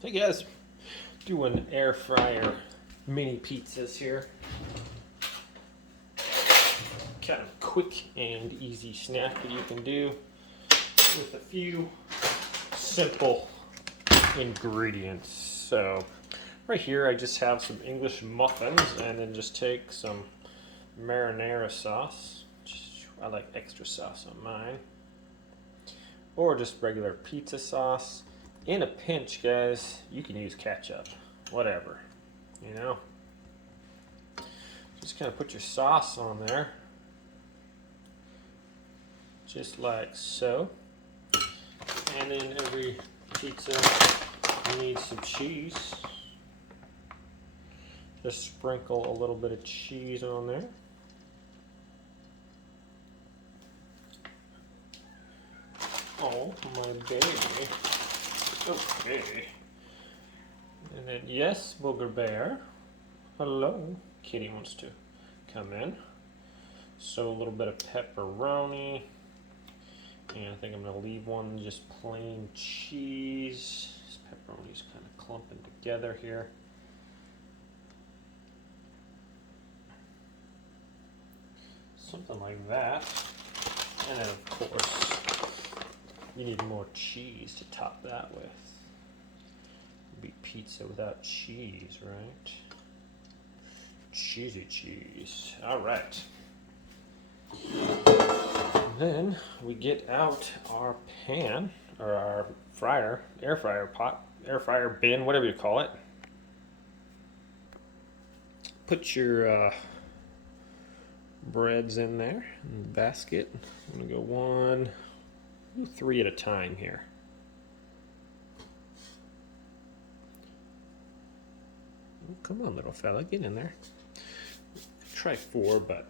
Hey guys, doing air fryer mini pizzas here. Kind of quick and easy snack that you can do with a few simple ingredients. So right here I just have some English muffins and then just take some marinara sauce. I like extra sauce on mine. Or just regular pizza sauce. In a pinch, guys, you can use ketchup, whatever, you know. Just kind of put your sauce on there, just like so. And then every pizza needs some cheese. Just sprinkle a little bit of cheese on there. Oh, my baby. Okay. And then, yes, Booger Bear. Hello. Kitty wants to come in. So a little bit of pepperoni. And I think I'm going to leave one just plain cheese. This pepperoni's kind of clumping together here. Something like that. And then, of course, you need more cheese to top that with. It'd be pizza without cheese, right? Cheesy cheese. All right. Then we get out our pan, or our fryer, air fryer pot, air fryer bin, whatever you call it. Put your breads in there, in the basket. I'm gonna go 3 at a time here. Oh, come on, little fella, get in there. Try 4, but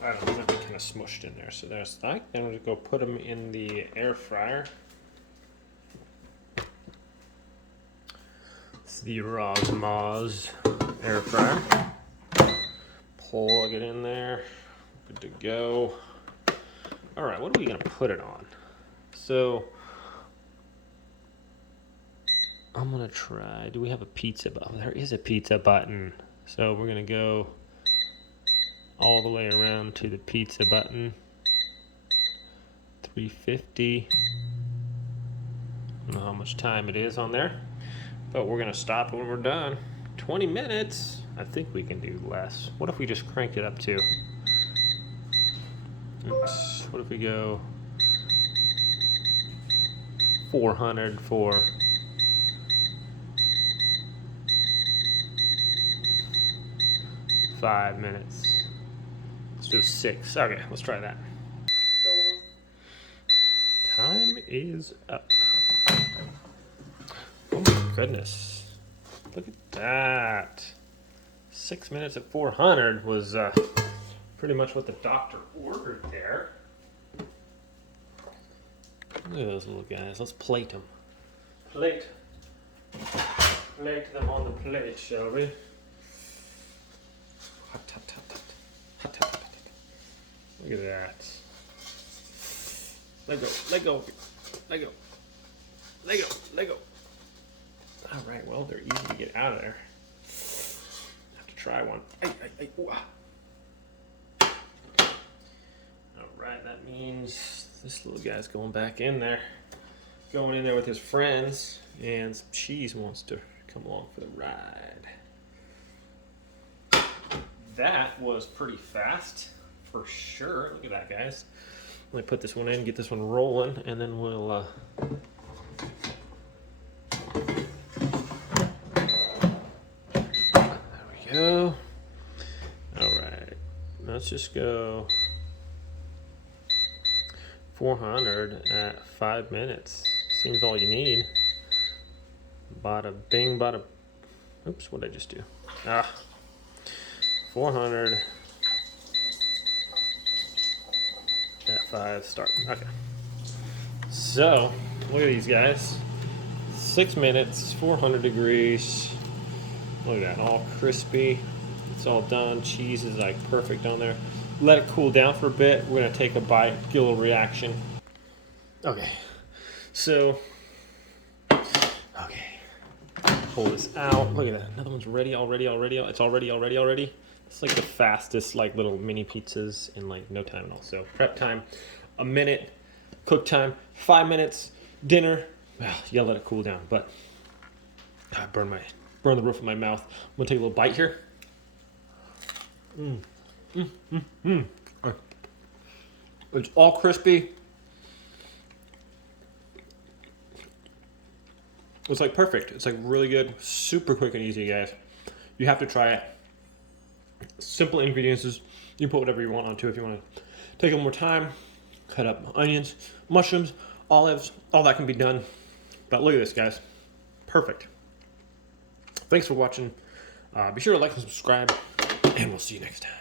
I don't know, they're kind of smushed in there. So there's that. Then we'll just go put them in the air fryer. It's the Rozmoz air fryer. Plug it in there. Good to go. All right, what are we gonna put it on? So I'm gonna try. Do we have a pizza button? There is a pizza button. So we're gonna go all the way around to the pizza button. 350. I don't know how much time it is on there, but we're gonna stop when we're done. 20 minutes. I think we can do less. What if we just cranked it up to? Oops. What if we go 400 for 5 minutes. Let's do 6. Okay, let's try that. Time is up. Oh my goodness. Look at that. 6 minutes at 400 was pretty much what the doctor ordered there. Look at those little guys. Let's plate them. Plate them on the plate, shall we? Hot, hot, hot, hot. Hot, hot, hot, hot. Look at that. Let go, let go, let go, let go, let go. All right, well, they're easy to get out of there. Have to try one. All right, that means this little guy's going back in there. Going in there with his friends, and some cheese wants to come along for the ride. That was pretty fast, for sure. Look at that, guys. Let me put this one in, get this one rolling, and then we'll there we go. All right, let's just go 400 at 5 minutes. Seems all you need. Bada bing, bada. Oops, what did I just do? 400 at 5 start. Okay. So, look at these guys. 6 minutes, 400 degrees. Look at that, all crispy. It's all done. Cheese is like perfect on there. Let it cool down for a bit. We're gonna take a bite, get a little reaction. Okay. So, okay. Pull this out. Look at that. Another one's ready already. It's already. It's like the fastest like little mini pizzas in like no time at all. So prep time, a minute. Cook time, 5 minutes. Dinner, well, you gotta let it cool down. But I burn the roof of my mouth. I'm gonna take a little bite here. It's all crispy. It's like perfect. It's like really good, super quick and easy, guys. You have to try it. Simple ingredients. You can put whatever you want onto if you want to take a little more time. Cut up onions, mushrooms, olives, all that can be done. But look at this, guys. Perfect. Thanks for watching. Be sure to like and subscribe, and we'll see you next time.